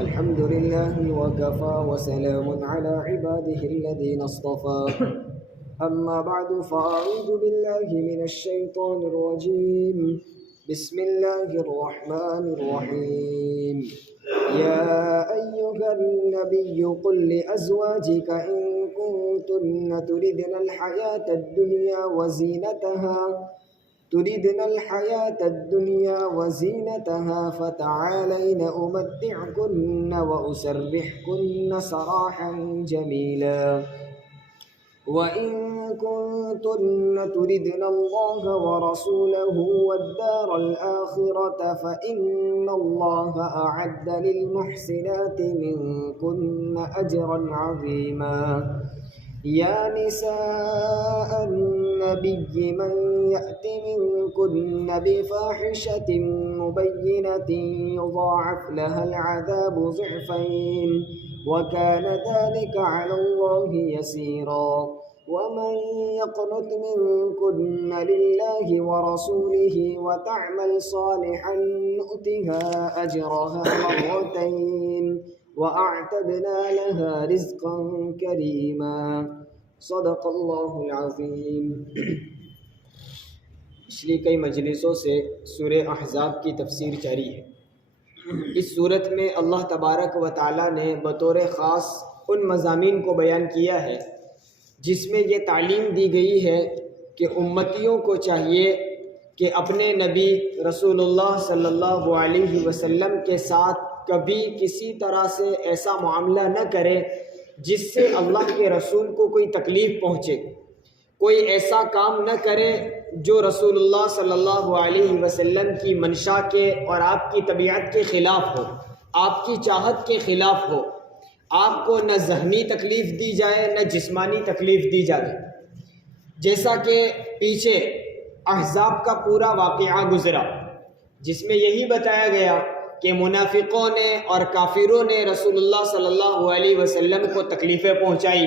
الحمد لله وكفى وسلام على عباده الذين اصطفى أما بعد فأعوذ بالله من الشيطان الرجيم بسم الله الرحمن الرحيم يا أيها النبي قل لأزواجك إن كنتن تردن الحياة الدنيا وزينتها فتعالين أمتعكن وأسرحكن سراحا جميلا وإن كنتن تردن الله ورسوله والدار الآخرة فإن الله أعد للمحسنات منكن أجرا عظيما يا نساء النبي من يأت منكن بفاحشة مبينة يضاعف لها العذاب ضعفين وكان ذلك على الله يسيرا ومن يقنت منكن لله ورسوله وتعمل صالحا نؤتها أجرها مرتين وأعتدنا لها رزقا كريما صدق اللہ العظیم۔ پچھلی کئی مجلسوں سے سورہ احزاب کی تفسیر جاری ہے۔ اس صورت میں اللہ تبارک و تعالیٰ نے بطور خاص ان مضامین کو بیان کیا ہے جس میں یہ تعلیم دی گئی ہے کہ امتیوں کو چاہیے کہ اپنے نبی رسول اللہ صلی اللہ علیہ وسلم کے ساتھ کبھی کسی طرح سے ایسا معاملہ نہ کرے جس سے اللہ کے رسول کو کوئی تکلیف پہنچے، کوئی ایسا کام نہ کرے جو رسول اللہ صلی اللہ علیہ وسلم کی منشا کے اور آپ کی طبیعت کے خلاف ہو، آپ کی چاہت کے خلاف ہو۔ آپ کو نہ ذہنی تکلیف دی جائے نہ جسمانی تکلیف دی جائے، جیسا کہ پیچھے احزاب کا پورا واقعہ گزرا جس میں یہی بتایا گیا کہ منافقوں نے اور کافروں نے رسول اللہ صلی اللہ علیہ وسلم کو تکلیفیں پہنچائی،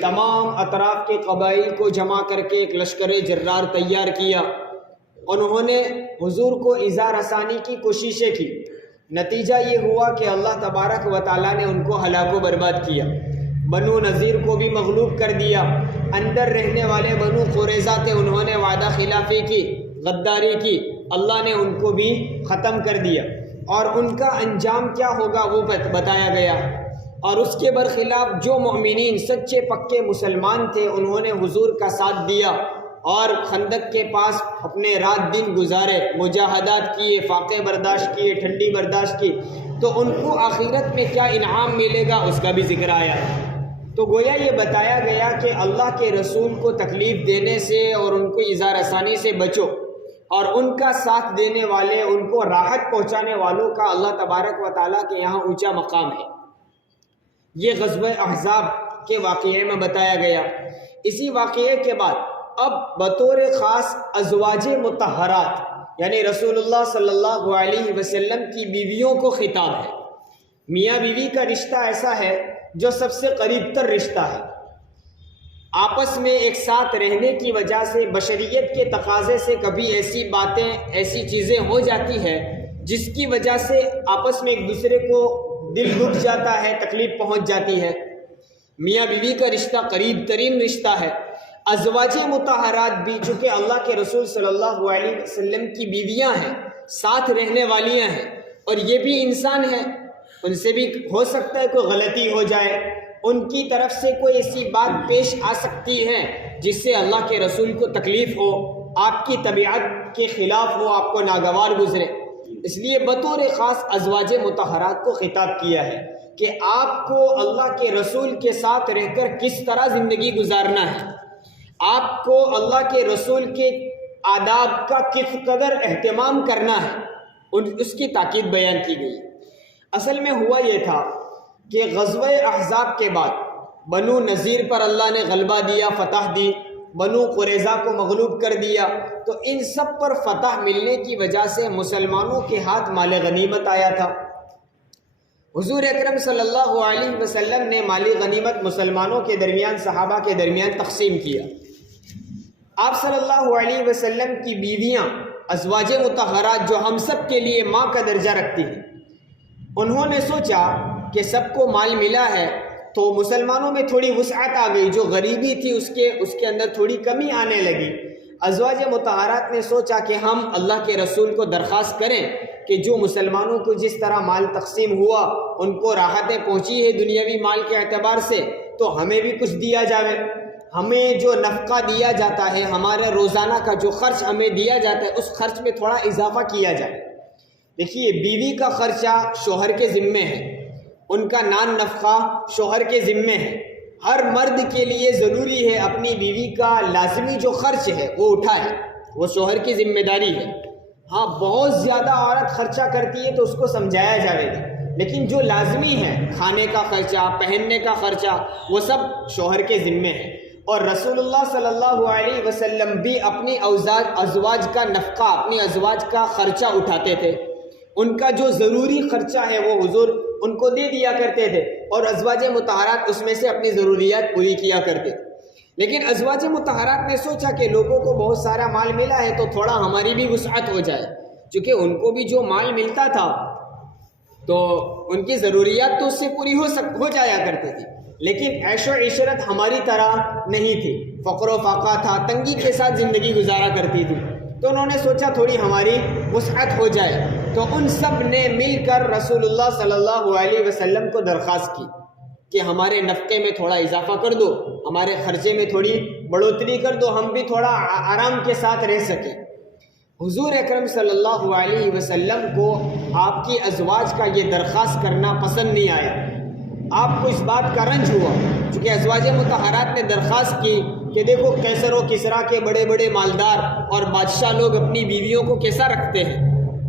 تمام اطراف کے قبائل کو جمع کر کے ایک لشکر جرار تیار کیا، انہوں نے حضور کو ایذا رسانی کی کوششیں کی، نتیجہ یہ ہوا کہ اللہ تبارک و تعالیٰ نے ان کو ہلاک و برباد کیا۔ بنو نذیر کو بھی مغلوب کر دیا، اندر رہنے والے بنو قریظہ تھے، انہوں نے وعدہ خلافی کی، غداری کی، اللہ نے ان کو بھی ختم کر دیا، اور ان کا انجام کیا ہوگا وہ بتایا گیا۔ اور اس کے برخلاف جو مومنین سچے پکے مسلمان تھے انہوں نے حضور کا ساتھ دیا اور خندق کے پاس اپنے رات دن گزارے، مجاہدات کیے، فاقے برداشت کیے، ٹھنڈی برداشت کی، تو ان کو آخرت میں کیا انعام ملے گا اس کا بھی ذکر آیا۔ تو گویا یہ بتایا گیا کہ اللہ کے رسول کو تکلیف دینے سے اور ان کو ایذا رسانی سے بچو، اور ان کا ساتھ دینے والے، ان کو راحت پہنچانے والوں کا اللہ تبارک و تعالیٰ کے یہاں اونچا مقام ہے۔ یہ غزوہ احزاب کے واقعے میں بتایا گیا۔ اسی واقعے کے بعد اب بطور خاص ازواج مطہرات یعنی رسول اللہ صلی اللہ علیہ وسلم کی بیویوں کو خطاب ہے۔ میاں بیوی کا رشتہ ایسا ہے جو سب سے قریب تر رشتہ ہے، آپس میں ایک ساتھ رہنے کی وجہ سے بشریت کے تقاضے سے کبھی ایسی باتیں، ایسی چیزیں ہو جاتی ہے جس کی وجہ سے آپس میں ایک دوسرے کو دل دکھ جاتا ہے، تکلیف پہنچ جاتی ہے۔ میاں بیوی کا رشتہ قریب ترین رشتہ ہے۔ ازواج مطہرات بھی چونکہ اللہ کے رسول صلی اللہ علیہ وسلم کی بیویاں ہیں، ساتھ رہنے والیاں ہیں، اور یہ بھی انسان ہیں، ان سے بھی ہو سکتا ہے کوئی غلطی ہو جائے، ان کی طرف سے کوئی ایسی بات پیش آ سکتی ہے جس سے اللہ کے رسول کو تکلیف ہو، آپ کی طبیعت کے خلاف ہو، آپ کو ناگوار گزرے۔ اس لیے بطور خاص ازواج مطہرات کو خطاب کیا ہے کہ آپ کو اللہ کے رسول کے ساتھ رہ کر کس طرح زندگی گزارنا ہے، آپ کو اللہ کے رسول کے آداب کا کس قدر اہتمام کرنا ہے، اس کی تاکید بیان کی گئی۔ اصل میں ہوا یہ تھا کہ غزوہ احزاب کے بعد بنو نذیر پر اللہ نے غلبہ دیا، فتح دی، بنو قریظہ کو مغلوب کر دیا، تو ان سب پر فتح ملنے کی وجہ سے مسلمانوں کے ہاتھ مال غنیمت آیا تھا۔ حضور اکرم صلی اللہ علیہ وسلم نے مالی غنیمت مسلمانوں کے درمیان، صحابہ کے درمیان تقسیم کیا۔ آپ صلی اللہ علیہ وسلم کی بیویاں ازواج مطہرات جو ہم سب کے لیے ماں کا درجہ رکھتی ہیں، انہوں نے سوچا کہ سب کو مال ملا ہے تو مسلمانوں میں تھوڑی وسعت آ گئی، جو غریبی تھی اس کے اندر تھوڑی کمی آنے لگی۔ ازواج مطہرات نے سوچا کہ ہم اللہ کے رسول کو درخواست کریں کہ جو مسلمانوں کو جس طرح مال تقسیم ہوا، ان کو راحتیں پہنچی ہے دنیاوی مال کے اعتبار سے، تو ہمیں بھی کچھ دیا جاوے۔ ہمیں جو نفقہ دیا جاتا ہے، ہمارے روزانہ کا جو خرچ ہمیں دیا جاتا ہے، اس خرچ میں تھوڑا اضافہ کیا جائے۔ دیکھیے، بیوی کا خرچہ شوہر کے ذمے ہے، ان کا نان نفقہ شوہر کے ذمے ہے۔ ہر مرد کے لیے ضروری ہے اپنی بیوی کا لازمی جو خرچ ہے وہ اٹھائے، وہ شوہر کی ذمہ داری ہے۔ ہاں، بہت زیادہ عورت خرچہ کرتی ہے تو اس کو سمجھایا جائے گا، لیکن جو لازمی ہے، کھانے کا خرچہ، پہننے کا خرچہ، وہ سب شوہر کے ذمے ہے۔ اور رسول اللہ صلی اللہ علیہ وسلم بھی اپنی ازواج کا نفقہ، اپنی ازواج کا خرچہ اٹھاتے تھے۔ ان کا جو ضروری خرچہ ہے وہ حضور ان کو دے دیا کرتے تھے، اور ازواج مطہرات اس میں سے اپنی ضروریات پوری کیا کرتے تھے۔ لیکن ازواج مطہرات نے سوچا کہ لوگوں کو بہت سارا مال ملا ہے تو تھوڑا ہماری بھی وسعت ہو جائے، چونکہ ان کو بھی جو مال ملتا تھا تو ان کی ضروریات تو اس سے پوری ہو جایا کرتی تھی، لیکن عیش و عشرت ہماری طرح نہیں تھی، فقر و فاقہ تھا، تنگی کے ساتھ زندگی گزارا کرتی تھی۔ تو انہوں نے سوچا تھوڑی ہماری وسعت ہو جائے، تو ان سب نے مل کر رسول اللہ صلی اللہ علیہ وسلم کو درخواست کی کہ ہمارے نفقے میں تھوڑا اضافہ کر دو، ہمارے خرچے میں تھوڑی بڑھوتری کر دو، ہم بھی تھوڑا آرام کے ساتھ رہ سکیں۔ حضور اکرم صلی اللہ علیہ وسلم کو آپ کی ازواج کا یہ درخواست کرنا پسند نہیں آیا۔ آپ کو اس بات کا رنج ہوا، چونکہ ازواج مطہرات نے درخواست کی کہ دیکھو کیسر و کسریٰ کے بڑے بڑے مالدار اور بادشاہ لوگ اپنی بیویوں کو کیسا رکھتے ہیں،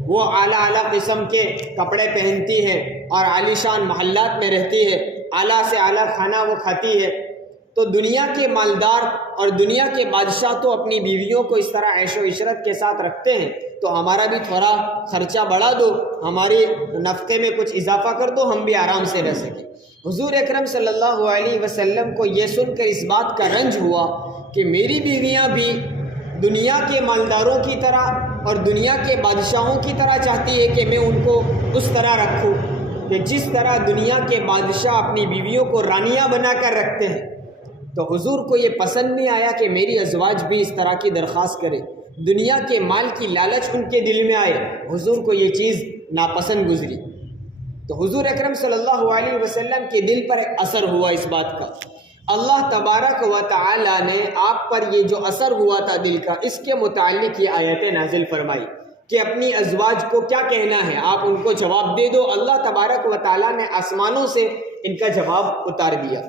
وہ اعلیٰ قسم کے کپڑے پہنتی ہے اور عالیشان محلات میں رہتی ہے، اعلیٰ سے اعلیٰ کھانا وہ کھاتی ہے۔ تو دنیا کے مالدار اور دنیا کے بادشاہ تو اپنی بیویوں کو اس طرح عیش و عشرت کے ساتھ رکھتے ہیں، تو ہمارا بھی تھوڑا خرچہ بڑھا دو، ہماری نفقے میں کچھ اضافہ کر دو، ہم بھی آرام سے رہ سکیں۔ حضور اکرم صلی اللہ علیہ وسلم کو یہ سن کر اس بات کا رنج ہوا کہ میری بیویاں بھی دنیا کے مالداروں کی طرح اور دنیا کے بادشاہوں کی طرح چاہتی ہے کہ میں ان کو اس طرح رکھوں کہ جس طرح دنیا کے بادشاہ اپنی بیویوں کو رانیاں بنا کر رکھتے ہیں۔ تو حضور کو یہ پسند نہیں آیا کہ میری ازواج بھی اس طرح کی درخواست کرے، دنیا کے مال کی لالچ ان کے دل میں آئے، حضور کو یہ چیز ناپسند گزری۔ تو حضور اکرم صلی اللہ علیہ وسلم کے دل پر اثر ہوا اس بات کا۔ اللہ تبارک و تعالی نے آپ پر یہ جو اثر ہوا تھا دل کا، اس کے متعلق یہ آیتیں نازل فرمائی کہ اپنی ازواج کو کیا کہنا ہے، آپ ان کو جواب دے دو۔ اللہ تبارک و تعالی نے آسمانوں سے ان کا جواب اتار دیا۔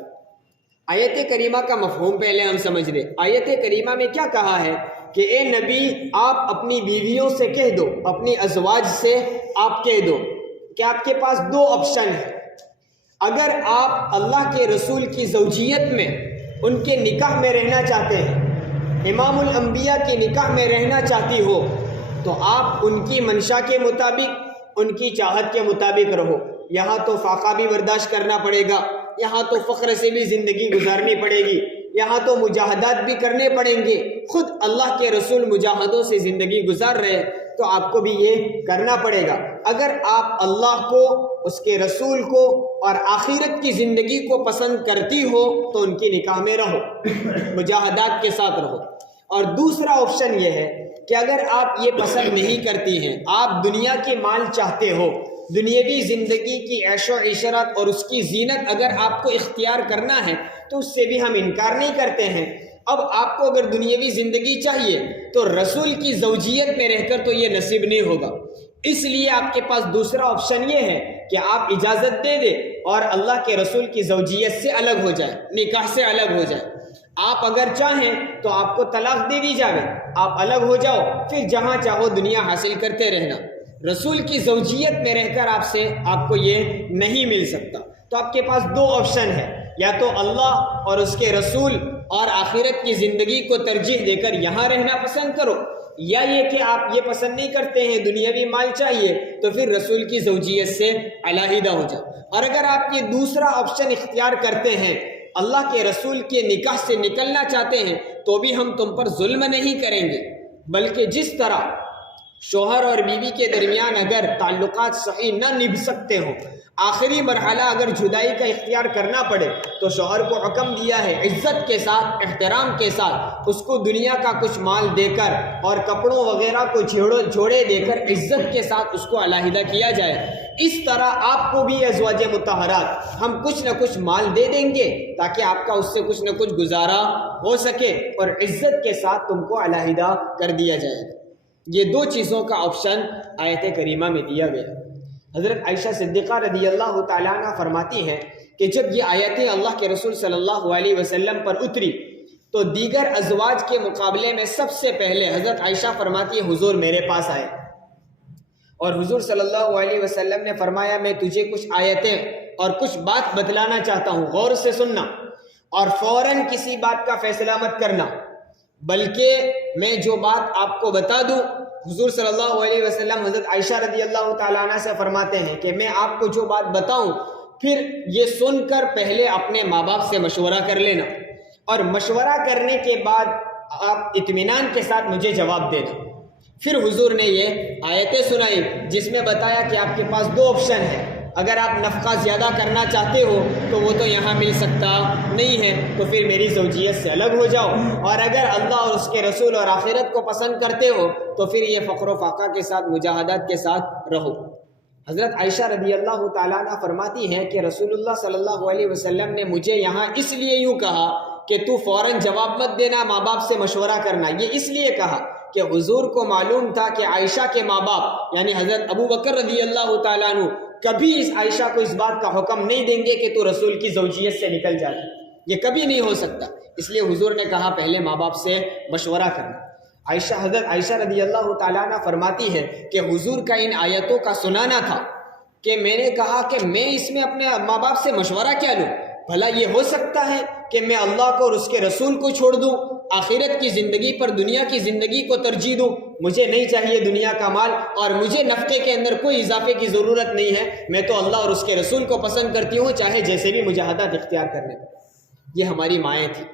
آیت کریمہ کا مفہوم پہلے ہم سمجھ لیں۔ آیت کریمہ میں کیا کہا ہے کہ اے نبی، آپ اپنی بیویوں سے کہہ دو، اپنی ازواج سے آپ کہہ دو کہ آپ کے پاس دو آپشن ہیں۔ اگر آپ اللہ کے رسول کی زوجیت میں، ان کے نکاح میں رہنا چاہتے ہیں، امام الانبیاء کے نکاح میں رہنا چاہتی ہو، تو آپ ان کی منشا کے مطابق، ان کی چاہت کے مطابق رہو۔ یہاں تو فاقہ بھی برداشت کرنا پڑے گا، یہاں تو فقر سے بھی زندگی گزارنی پڑے گی، یہاں تو مجاہدات بھی کرنے پڑیں گے۔ خود اللہ کے رسول مجاہدوں سے زندگی گزار رہے ہیں تو آپ کو بھی یہ کرنا پڑے گا۔ اگر آپ اللہ کو، اس کے رسول کو اور آخرت کی زندگی کو پسند کرتی ہو تو ان کی نکاح میں رہو، مجاہدات کے ساتھ رہو۔ اور دوسرا آپشن یہ ہے کہ اگر آپ یہ پسند نہیں کرتی ہیں، آپ دنیا کے مال چاہتے ہو، دنیاوی زندگی کی عیش و عشرت اور اس کی زینت اگر آپ کو اختیار کرنا ہے تو اس سے بھی ہم انکار نہیں کرتے ہیں۔ اب آپ کو اگر دنیاوی زندگی چاہیے تو رسول کی زوجیت میں رہ کر تو یہ نصیب نہیں ہوگا، اس لیے آپ کے پاس دوسرا آپشن یہ ہے کہ آپ اجازت دے دیں اور اللہ کے رسول کی زوجیت سے الگ ہو جائیں، نکاح سے الگ ہو جائیں۔ آپ اگر چاہیں تو آپ کو طلاق دے دی جائے، آپ الگ ہو جاؤ، پھر جہاں چاہو دنیا حاصل کرتے رہنا۔ رسول کی زوجیت میں رہ کر آپ کو یہ نہیں مل سکتا۔ تو آپ کے پاس دو آپشن ہے، یا تو اللہ اور اس کے رسول اور آخرت کی زندگی کو ترجیح دے کر یہاں رہنا پسند کرو، یا یہ کہ آپ یہ پسند نہیں کرتے ہیں، دنیاوی مال چاہیے، تو پھر رسول کی زوجیت سے علیحدہ ہو جاؤ۔ اور اگر آپ یہ دوسرا آپشن اختیار کرتے ہیں، اللہ کے رسول کے نکاح سے نکلنا چاہتے ہیں، تو بھی ہم تم پر ظلم نہیں کریں گے، بلکہ جس طرح شوہر اور بیوی کے درمیان اگر تعلقات صحیح نہ نبھ سکتے ہوں، آخری مرحلہ اگر جدائی کا اختیار کرنا پڑے، تو شوہر کو حکم دیا ہے عزت کے ساتھ، احترام کے ساتھ اس کو دنیا کا کچھ مال دے کر اور کپڑوں وغیرہ کو جوڑے دے کر عزت کے ساتھ اس کو علیحدہ کیا جائے۔ اس طرح آپ کو بھی ازواج مطہرات ہم کچھ نہ کچھ مال دے دیں گے تاکہ آپ کا اس سے کچھ نہ کچھ گزارا ہو سکے، اور عزت کے ساتھ تم کو علیحدہ کر دیا جائے گا۔ یہ دو چیزوں کا آپشن آیت کریمہ میں دیا گیا۔ حضرت عائشہ صدیقہ رضی اللہ تعالیٰ عنہ فرماتی ہیں کہ جب یہ آیتیں اللہ کے رسول صلی اللہ علیہ وسلم پر اتری تو دیگر ازواج کے مقابلے میں سب سے پہلے حضرت عائشہ فرماتی ہے حضور میرے پاس آئے، اور حضور صلی اللہ علیہ وسلم نے فرمایا میں تجھے کچھ آیتیں اور کچھ بات بتلانا چاہتا ہوں، غور سے سننا اور فوراً کسی بات کا فیصلہ مت کرنا، بلکہ میں جو بات آپ کو بتا دوں، حضور صلی اللہ علیہ وسلم حضرت عائشہ رضی اللہ تعالیٰ عنہ سے فرماتے ہیں کہ میں آپ کو جو بات بتاؤں پھر یہ سن کر پہلے اپنے ماں باپ سے مشورہ کر لینا، اور مشورہ کرنے کے بعد آپ اطمینان کے ساتھ مجھے جواب دینا۔ پھر حضور نے یہ آیتیں سنائی جس میں بتایا کہ آپ کے پاس دو آپشن ہیں، اگر آپ نفقہ زیادہ کرنا چاہتے ہو تو وہ تو یہاں مل سکتا نہیں ہے، تو پھر میری زوجیت سے الگ ہو جاؤ، اور اگر اللہ اور اس کے رسول اور آخرت کو پسند کرتے ہو تو پھر یہ فقر و فاقہ کے ساتھ مجاہدات کے ساتھ رہو۔ حضرت عائشہ رضی اللہ تعالیٰ عنہ فرماتی ہیں کہ رسول اللہ صلی اللہ علیہ وسلم نے مجھے یہاں اس لیے یوں کہا کہ تو فوراً جواب مت دینا، ماں باپ سے مشورہ کرنا، یہ اس لیے کہا کہ حضور کو معلوم تھا کہ عائشہ کے ماں باپ یعنی حضرت ابو بکر رضی اللہ تعالیٰ عنہ کبھی اس عائشہ کو اس بات کا حکم نہیں دیں گے کہ تو رسول کی زوجیت سے نکل جائے، یہ کبھی نہیں ہو سکتا، اس لیے حضور نے کہا پہلے ماں باپ سے مشورہ کرنا۔ حضرت عائشہ رضی اللہ تعالیٰ عنہ فرماتی ہے کہ حضور کا ان آیتوں کا سنانا تھا کہ میں نے کہا کہ میں اس میں اپنے ماں باپ سے مشورہ کیا لوں، بھلا یہ ہو سکتا ہے کہ میں اللہ کو اور اس کے رسول کو چھوڑ دوں، آخرت کی زندگی پر دنیا کی زندگی کو ترجیح دوں؟ مجھے نہیں چاہیے دنیا کا مال، اور مجھے نفقے کے اندر کوئی اضافے کی ضرورت نہیں ہے، میں تو اللہ اور اس کے رسول کو پسند کرتی ہوں چاہے جیسے بھی مجاہدات اختیار کرنے پڑے۔ یہ ہماری مائیں تھیں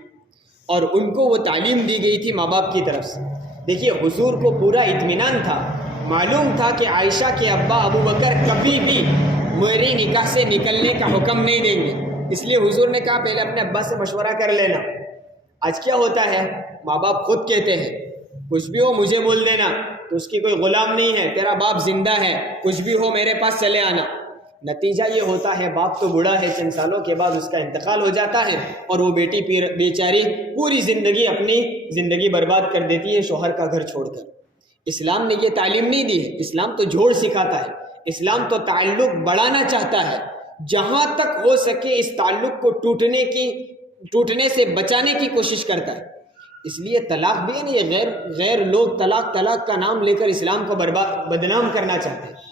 اور ان کو وہ تعلیم دی گئی تھی ماں باپ کی طرف سے۔ دیکھیے حضور کو پورا اطمینان تھا، معلوم تھا کہ عائشہ کے ابا ابو بکر کبھی بھی میری نکاح سے نکلنے کا حکم نہیں دیں گے، اس لیے حضور نے کہا پہلے اپنے ابا سے مشورہ کر لینا۔ آج کیا ہوتا ہے، ماں باپ خود کہتے ہیں کچھ بھی ہو مجھے بول دینا، تو اس کی کوئی غلام نہیں ہے، تیرا باپ زندہ ہے، کچھ بھی ہو میرے پاس چلے آنا۔ نتیجہ یہ ہوتا ہے باپ تو بوڑھا ہے، چند سالوں کے بعد اس کا انتقال ہو جاتا ہے، اور وہ بیٹی بیچاری پوری زندگی اپنی زندگی برباد کر دیتی ہے شوہر کا گھر چھوڑ کر۔ اسلام نے یہ تعلیم نہیں دی ہے، اسلام تو جوڑ سکھاتا ہے، اسلام تو تعلق بڑھانا چاہتا ہے، جہاں تک ہو سکے اس تعلق کو ٹوٹنے سے بچانے کی کوشش کرتا ہے۔ اس لیے طلاق بھی ہے نا، یہ غیر لوگ طلاق کا نام لے کر اسلام کو بدنام کرنا چاہتے ہیں۔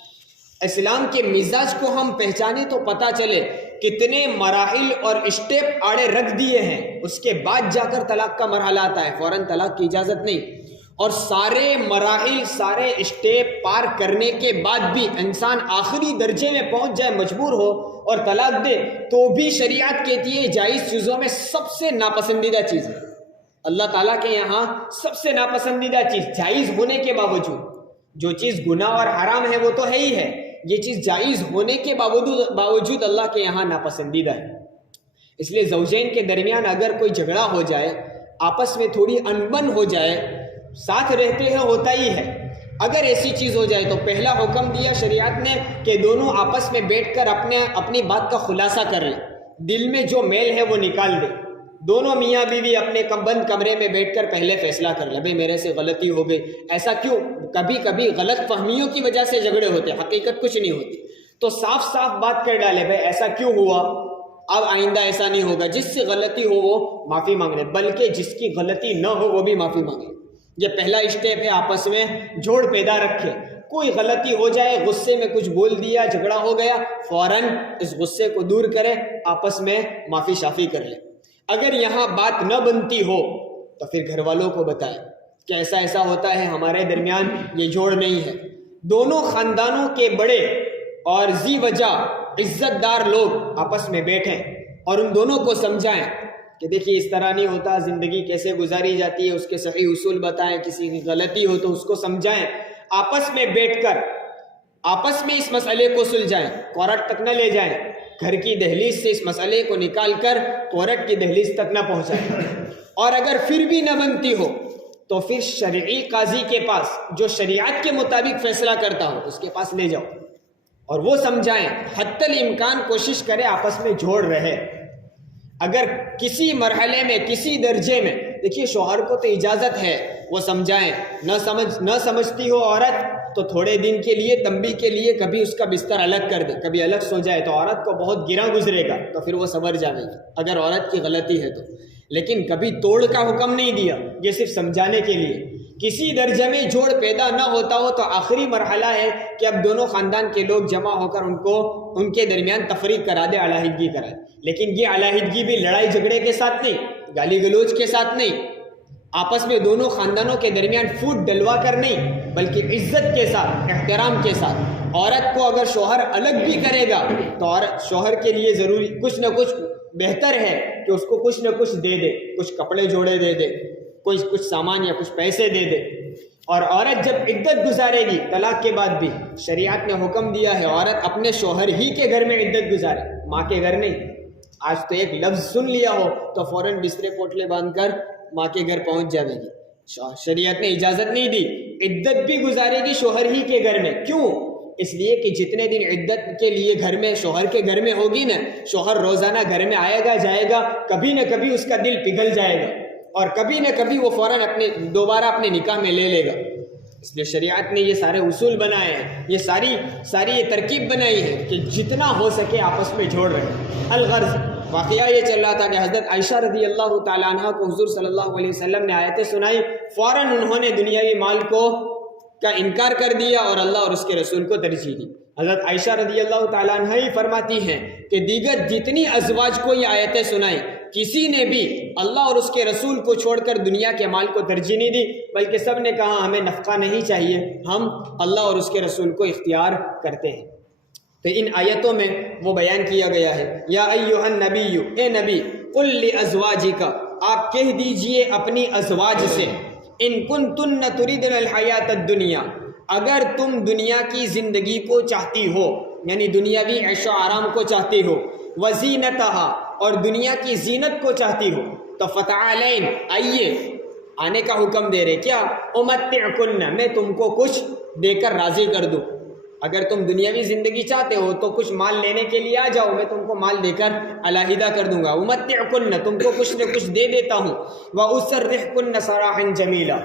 اسلام کے مزاج کو ہم پہچانے تو پتہ چلے کتنے مراحل اور اسٹیپ آڑے رکھ دیے ہیں، اس کے بعد جا کر طلاق کا مرحلہ آتا ہے، فوراً طلاق کی اجازت نہیں۔ اور سارے مراحل سارے اسٹیپ پار کرنے کے بعد بھی انسان آخری درجے میں پہنچ جائے، مجبور ہو اور طلاق دے، تو بھی شریعت کہتی ہے جائز چیزوں میں سب سے ناپسندیدہ چیز ہے۔ اللہ تعالیٰ کے یہاں سب سے ناپسندیدہ چیز جائز ہونے کے باوجود، جو چیز گناہ اور حرام ہے وہ تو ہے ہی ہے، یہ چیز جائز ہونے کے باوجود اللہ کے یہاں ناپسندیدہ ہے۔ اس لیے زوجین کے درمیان اگر کوئی جھگڑا ہو جائے، آپس میں تھوڑی انبن ہو جائے، ساتھ رہتے ہیں ہوتا ہی ہے، اگر ایسی چیز ہو جائے تو پہلا حکم دیا شریعت نے کہ دونوں آپس میں بیٹھ کر اپنی بات کا خلاصہ کر لیں، دل میں جو میل ہے وہ نکال دیں، دونوں میاں بیوی اپنے بند کمرے میں بیٹھ کر پہلے فیصلہ کر لیں، بھائی میرے سے غلطی ہو گئی، ایسا کیوں؟ کبھی کبھی غلط فہمیوں کی وجہ سے جھگڑے ہوتے، حقیقت کچھ نہیں ہوتی، تو صاف صاف بات کر ڈالے، بھائی ایسا کیوں ہوا، اب آئندہ ایسا نہیں ہوگا، جس سے غلطی ہو وہ معافی مانگ لے، بلکہ جس کی غلطی نہ ہو وہ بھی معافی مانگے۔ یہ پہلا اسٹیپ ہے، آپس میں جوڑ پیدا رکھے، کوئی غلطی ہو جائے، غصے میں کچھ بول دیا، جھگڑا ہو گیا، فوراً اس غصے کو دور کرے، آپس میں معافی شافی کر لے۔ اگر یہاں بات نہ بنتی ہو تو پھر گھر والوں کو بتائیں کہ ایسا ایسا ہوتا ہے، ہمارے درمیان یہ جوڑ نہیں ہے۔ دونوں خاندانوں کے بڑے اور ذی وجہ عزت دار لوگ آپس میں بیٹھیں اور ان دونوں کو سمجھائیں کہ دیکھیے اس طرح نہیں ہوتا، زندگی کیسے گزاری جاتی ہے، اس کے صحیح اصول بتائیں، کسی کی غلطی ہو تو اس کو سمجھائیں۔ آپس میں بیٹھ کر آپس میں اس مسئلے کو سلجھائیں، کورٹ تک نہ لے جائیں، گھر کی دہلیز سے اس مسئلے کو نکال کر کورٹ کی دہلیز تک نہ پہنچائیں، اور اگر پھر بھی نہ بنتی ہو تو پھر شرعی قاضی کے پاس جو شریعت کے مطابق فیصلہ کرتا ہو اس کے پاس لے جاؤ اور وہ سمجھائیں، حتی الامکان کوشش کرے آپس میں جوڑ رہے۔ اگر کسی مرحلے میں کسی درجے میں، دیکھیے شوہر کو تو اجازت ہے وہ سمجھائیں، نہ سمجھتی ہو عورت تو تھوڑے دن کے لیے تنبیہ کے لیے کبھی اس کا بستر الگ کر دے، کبھی الگ سو جائے تو عورت کو بہت گرا گزرے گا تو پھر وہ صبر جائے گی اگر عورت کی غلطی ہے تو، لیکن کبھی توڑ کا حکم نہیں دیا، یہ صرف سمجھانے کے لیے۔ کسی درجے میں جوڑ پیدا نہ ہوتا ہو تو آخری مرحلہ ہے کہ اب دونوں خاندان کے لوگ جمع ہو کر ان کے درمیان تفریق کرا دے، علیحدگی کرائے، لیکن یہ علیحدگی بھی لڑائی جھگڑے کے ساتھ نہیں، گالی گلوچ کے ساتھ نہیں، آپس میں دونوں خاندانوں کے درمیان پھوٹ ڈلوا کر نہیں، بلکہ عزت کے ساتھ، احترام کے ساتھ۔ عورت کو اگر شوہر الگ بھی کرے گا تو شوہر کے لیے ضروری کچھ نہ کچھ بہتر ہے کہ اس کو کچھ نہ کچھ دے دے، کچھ کپڑے جوڑے دے دے، کچھ سامان یا کچھ پیسے دے دے۔ اور عورت جب عدت گزارے گی طلاق کے بعد بھی، شریعت نے حکم دیا ہے عورت اپنے شوہر ہی کے گھر میں عدت گزارے، ماں کے گھر نہیں۔ آج تو ایک لفظ سن لیا ہو تو فوراً بسترے پوٹلے باندھ کر ماں کے گھر پہنچ جائے گی، شریعت نے اجازت نہیں دی، عدت بھی گزارے گی شوہر ہی کے گھر میں۔ کیوں؟ اس لیے کہ جتنے دن عدت کے لیے گھر میں شوہر کے گھر میں ہوگی نا، شوہر روزانہ گھر میں آئے گا جائے گا، کبھی نہ کبھی اس کا دل پگھل جائے گا اور کبھی نہ کبھی وہ فوراً دوبارہ اپنے نکاح میں لے لے گا۔ اس لیے شریعت نے یہ سارے اصول بنائے ہیں، یہ ساری یہ ترکیب بنائی ہے کہ جتنا ہو سکے آپس میں جوڑ رہے۔ الغرض واقعہ یہ چل رہا تھا کہ حضرت عائشہ رضی اللہ تعالیٰ عنہ کو حضور صلی اللہ علیہ وسلم نے آیتیں سنائی، فوراً انہوں نے دنیاوی مال کا انکار کر دیا اور اللہ اور اس کے رسول کو ترجیح دی۔ حضرت عائشہ رضی اللہ تعالیٰ عنہ ہی فرماتی ہیں کہ دیگر جتنی ازواج کو یہ آیتیں سنائیں، کسی نے بھی اللہ اور اس کے رسول کو چھوڑ کر دنیا کے مال کو ترجیح نہیں دی، بلکہ سب نے کہا ہمیں نفقہ نہیں چاہیے، ہم اللہ اور اس کے رسول کو اختیار کرتے ہیں۔ تو ان آیتوں میں وہ بیان کیا گیا ہے، یا ایھا النبی، اے نبی، قل لازواجک، آپ کہہ دیجئے اپنی ازواج سے، ان کنتن تردن الحیات الدنیا، اگر تم دنیا کی زندگی کو چاہتی ہو، یعنی دنیاوی عیش و آرام کو چاہتی ہو، وزینتہا، اور دنیا کی زینت کو چاہتی ہو، تو فتعالین، آئیے، آنے کا حکم دے رہے، کیا؟ امتعکن، میں تم کو کچھ دے کر راضی کر دوں۔ اگر تم دنیاوی زندگی چاہتے ہو تو کچھ مال لینے کے لیے آ جاؤ، میں تم کو مال دے کر علیحدہ کر دوں گا۔ امتعکن، تم کو کچھ نہ کچھ دے دیتا ہوں۔ واسرحکن سراحا جمیلا،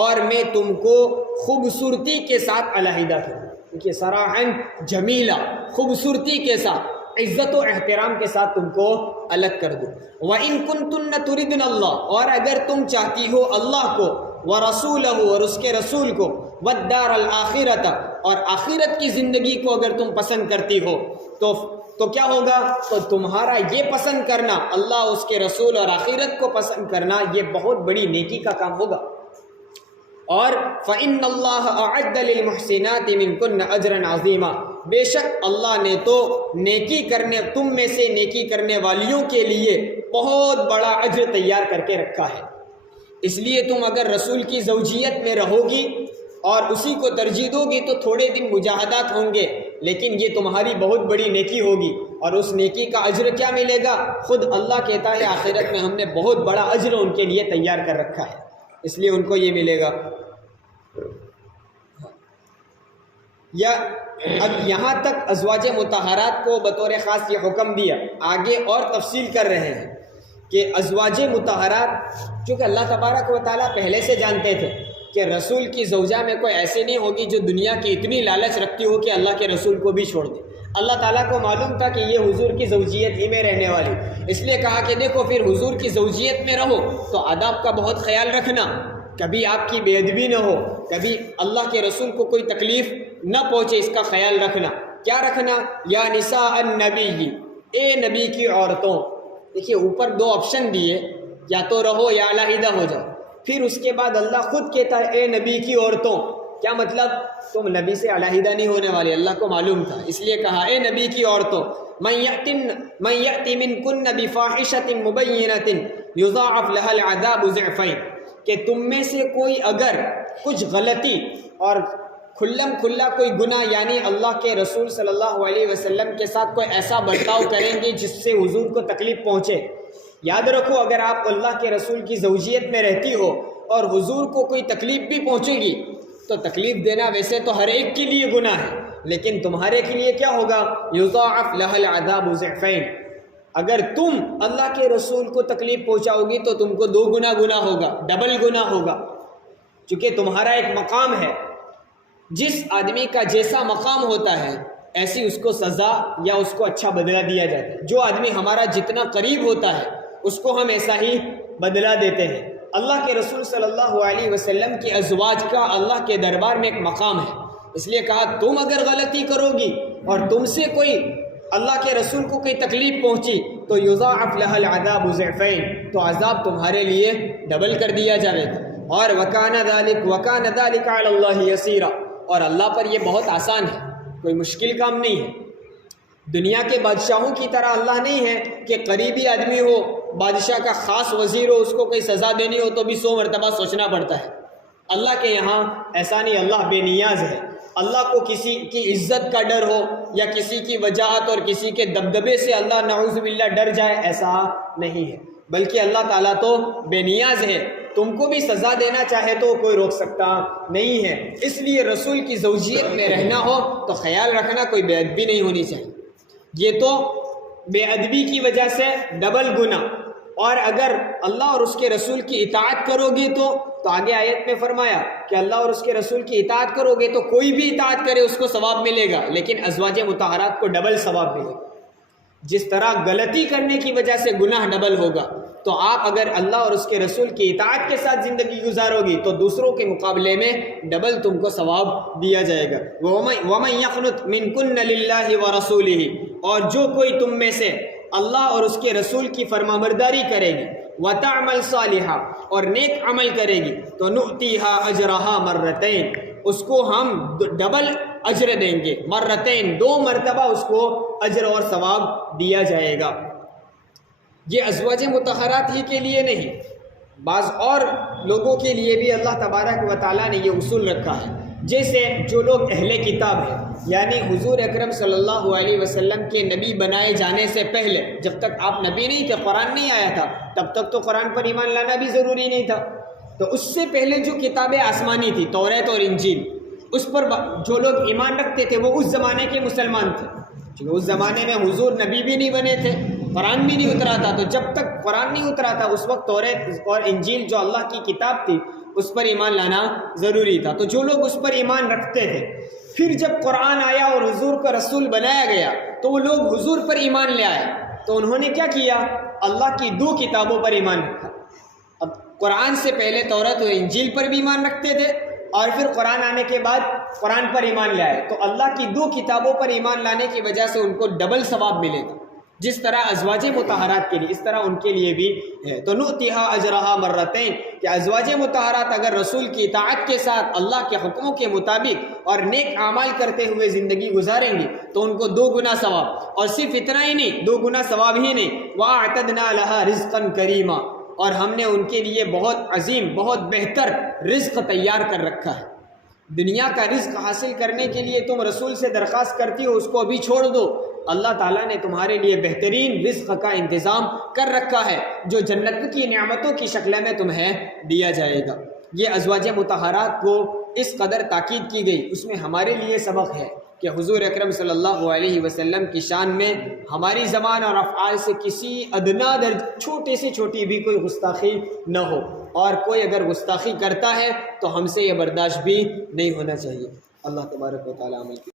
اور میں تم کو خوبصورتی کے ساتھ علیحدہ کروں۔ دیکھیے سراحا جمیلا، خوبصورتی کے ساتھ، عزت و احترام کے ساتھ تم کو الگ کر دوں۔ وَإِن كُنتُنَّ تُرِدْنَ اللَّهَ، اور اگر تم چاہتی ہو اللہ کو، وَرَسُولَهُ، اور اس کے رسول کو، وَالدَّارَ الْآخِرَةَ، اور آخرت کی زندگی کو اگر تم پسند کرتی ہو تو کیا ہوگا؟ تو تمہارا یہ پسند کرنا، اللہ اس کے رسول اور آخرت کو پسند کرنا، یہ بہت بڑی نیکی کا کام ہوگا۔ اور فَإِنَّ اللَّهَ أَعَدَّ لِلْمُحْسِنَاتِ مِنْكُنَّ أَجْرًا عَظِيمًا، بے شک اللہ نے تو تم میں سے نیکی کرنے والیوں کے لیے بہت بڑا اجر تیار کر کے رکھا ہے۔ اس لیے تم اگر رسول کی زوجیت میں رہو گی اور اسی کو ترجیح دو گی تو تھوڑے دن مجاہدات ہوں گے، لیکن یہ تمہاری بہت بڑی نیکی ہوگی، اور اس نیکی کا اجر کیا ملے گا؟ خود اللہ کہتا ہے آخرت میں ہم نے بہت بڑا اجر ان کے لیے تیار کر رکھا ہے، اس لیے ان کو یہ ملے گا۔ یا اب یہاں تک ازواج مطہرات کو بطور خاص یہ حکم دیا، آگے اور تفصیل کر رہے ہیں کہ ازواج مطہرات، چونکہ اللہ تبارک و تعالیٰ پہلے سے جانتے تھے کہ رسول کی زوجہ میں کوئی ایسے نہیں ہوگی جو دنیا کی اتنی لالچ رکھتی ہو کہ اللہ کے رسول کو بھی چھوڑ دے۔ اللہ تعالیٰ کو معلوم تھا کہ یہ حضور کی زوجیت ہی میں رہنے والی، اس لیے کہا کہ دیکھو پھر حضور کی زوجیت میں رہو تو آداب کا بہت خیال رکھنا، کبھی آپ کی بے ادبی نہ ہو، کبھی اللہ کے رسول کو کوئی تکلیف نہ پہنچے، اس کا خیال رکھنا۔ کیا رکھنا؟ یا نساء النبی، اے نبی کی عورتوں۔ دیکھیے اوپر دو آپشن دیے، یا تو رہو یا علیحدہ ہو جاؤ، پھر اس کے بعد اللہ خود کہتا ہے اے نبی کی عورتوں۔ کیا مطلب؟ تم نبی سے علیحدہ نہیں ہونے والے، اللہ کو معلوم تھا، اس لیے کہا اے نبی کی عورتوں، من یأتی منکن بفاحشۃ مبینۃ یضاعف لها العذاب ضعفین، کہ تم میں سے کوئی اگر کچھ غلطی اور کھلم کھلا کوئی گناہ یعنی اللہ کے رسول صلی اللہ علیہ وسلم کے ساتھ کوئی ایسا برتاؤ کریں گے جس سے حضور کو تکلیف پہنچے. یاد رکھو اگر آپ اللہ کے رسول کی زوجیت میں رہتی ہو اور حضور کو کوئی تکلیف بھی پہنچے گی تو تکلیف دینا ویسے تو ہر ایک کے لیے گناہ ہے، لیکن تمہارے کے لیے کیا ہوگا؟ یضاعف لها العذاب ضعفین. اگر تم اللہ کے رسول کو تکلیف پہنچاؤ گی تو تم کو 2 گنا گناہ ہوگا، ڈبل گناہ ہوگا، چونکہ تمہارا ایک مقام ہے. جس آدمی کا جیسا مقام ہوتا ہے ایسی اس کو سزا یا اس کو اچھا بدلہ دیا جاتا ہے. جو آدمی ہمارا جتنا قریب ہوتا ہے اس کو ہم ایسا ہی بدلہ دیتے ہیں. اللہ کے رسول صلی اللہ علیہ وسلم کی ازواج کا اللہ کے دربار میں ایک مقام ہے، اس لیے کہا تم اگر غلطی کرو گی اور تم سے کوئی اللہ کے رسول کو کوئی تکلیف پہنچی تو یضاعف لها العذاب ضعفین، تو عذاب تمہارے لیے ڈبل کر دیا جائے گا. اور وکان ذلک علی اللہ یسیرا، اور اللہ پر یہ بہت آسان ہے، کوئی مشکل کام نہیں ہے. دنیا کے بادشاہوں کی طرح اللہ نہیں ہے کہ قریبی آدمی ہو، بادشاہ کا خاص وزیر ہو، اس کو کوئی سزا دینی ہو تو بھی 100 مرتبہ سوچنا پڑتا ہے. اللہ کے یہاں ایسا نہیں، اللہ بے نیاز ہے. اللہ کو کسی کی عزت کا ڈر ہو یا کسی کی وجاہت اور کسی کے دبدبے سے اللہ نعوذ باللہ ڈر جائے، ایسا نہیں ہے، بلکہ اللہ تعالیٰ تو بے نیاز ہے. تم کو بھی سزا دینا چاہے تو کوئی روک سکتا نہیں ہے. اس لیے رسول کی زوجیت میں رہنا ہو تو خیال رکھنا کوئی بے ادبی نہیں ہونی چاہیے. یہ تو بے ادبی کی وجہ سے ڈبل گناہ. اور اگر اللہ اور اس کے رسول کی اطاعت کرو گے تو آگے آیت میں فرمایا کہ اللہ اور اس کے رسول کی اطاعت کرو گے تو کوئی بھی اطاعت کرے اس کو ثواب ملے گا، لیکن ازواج مطہرات کو ڈبل ثواب ملے گا. جس طرح غلطی کرنے کی وجہ سے گناہ ڈبل ہوگا، تو آپ اگر اللہ اور اس کے رسول کی اطاعت کے ساتھ زندگی گزارو گی تو دوسروں کے مقابلے میں ڈبل تم کو ثواب دیا جائے گا. وَمَن يَقْنُتْ مِنْكُنَّ لِلَّهِ وَرَسُولِهِ، اور جو کوئی تم میں سے اللہ اور اس کے رسول کی فرمانبرداری کرے گی، وَتَعْمَلْ صَالِحًا، اور نیک عمل کرے گی، تو نُؤْتِيهَا أَجْرَهَا مَرَّتَيْن، اس کو ہم ڈبل اجر دیں گے. مرتين، 2 مرتبہ اس کو اجر اور ثواب دیا جائے گا. یہ ازواج مطہرات ہی کے لیے نہیں، بعض اور لوگوں کے لیے بھی اللہ تبارک و تعالیٰ نے یہ اصول رکھا ہے. جیسے جو لوگ اہل کتاب ہیں، یعنی حضور اکرم صلی اللہ علیہ وسلم کے نبی بنائے جانے سے پہلے، جب تک آپ نبی نہیں تھے، قرآن نہیں آیا تھا، تب تک تو قرآن پر ایمان لانا بھی ضروری نہیں تھا. تو اس سے پہلے جو کتابیں آسمانی تھی، توریت اور انجیل، اس پر جو لوگ ایمان رکھتے تھے وہ اس زمانے کے مسلمان تھے. کیونکہ اس زمانے میں حضور نبی بھی نہیں بنے تھے، قرآن بھی نہیں اترا تھا. تو جب تک قرآن نہیں اترا تھا اس وقت توریت اور انجیل جو اللہ کی کتاب تھی اس پر ایمان لانا ضروری تھا. تو جو لوگ اس پر ایمان رکھتے تھے، پھر جب قرآن آیا اور حضور کو رسول بنایا گیا تو وہ لوگ حضور پر ایمان لے آئے. تو انہوں نے کیا کیا؟ اللہ کی 2 کتابوں پر ایمان رکھا. اب قرآن سے پہلے توریت اور انجیل پر بھی ایمان رکھتے تھے اور پھر قرآن آنے کے بعد قرآن پر ایمان لے آئے. تو اللہ کی 2 کتابوں پر ایمان لانے کی وجہ سے ان کو ڈبل ثواب ملے گا. جس طرح ازواج مطہرات کے لیے اس طرح ان کے لیے بھی ہے. تو نؤتیها اجرها مرتين، کہ ازواج مطہرات اگر رسول کی اطاعت کے ساتھ اللہ کے حکموں کے مطابق اور نیک اعمال کرتے ہوئے زندگی گزاریں گی تو ان کو 2 گنا ثواب. اور صرف اتنا ہی نہیں، 2 گنا ثواب ہی نہیں، وَأَعْتَدْنَا لَهَا رِزْقًا كَرِيمًا، اور ہم نے ان کے لیے بہت عظیم، بہت بہتر رزق تیار کر رکھا ہے. دنیا کا رزق حاصل کرنے کے لیے تم رسول سے درخواست کرتی ہو، اس کو ابھی چھوڑ دو. اللہ تعالیٰ نے تمہارے لیے بہترین رزق کا انتظام کر رکھا ہے جو جنت کی نعمتوں کی شکل میں تمہیں دیا جائے گا. یہ ازواج مطہرات کو اس قدر تاکید کی گئی، اس میں ہمارے لیے سبق ہے کہ حضور اکرم صلی اللہ علیہ وسلم کی شان میں ہماری زبان اور افعال سے کسی ادنا چھوٹے سے چھوٹی بھی کوئی گستاخی نہ ہو، اور کوئی اگر گستاخی کرتا ہے تو ہم سے یہ برداشت بھی نہیں ہونا چاہیے. اللہ تبارک و تعالیٰ عمل کی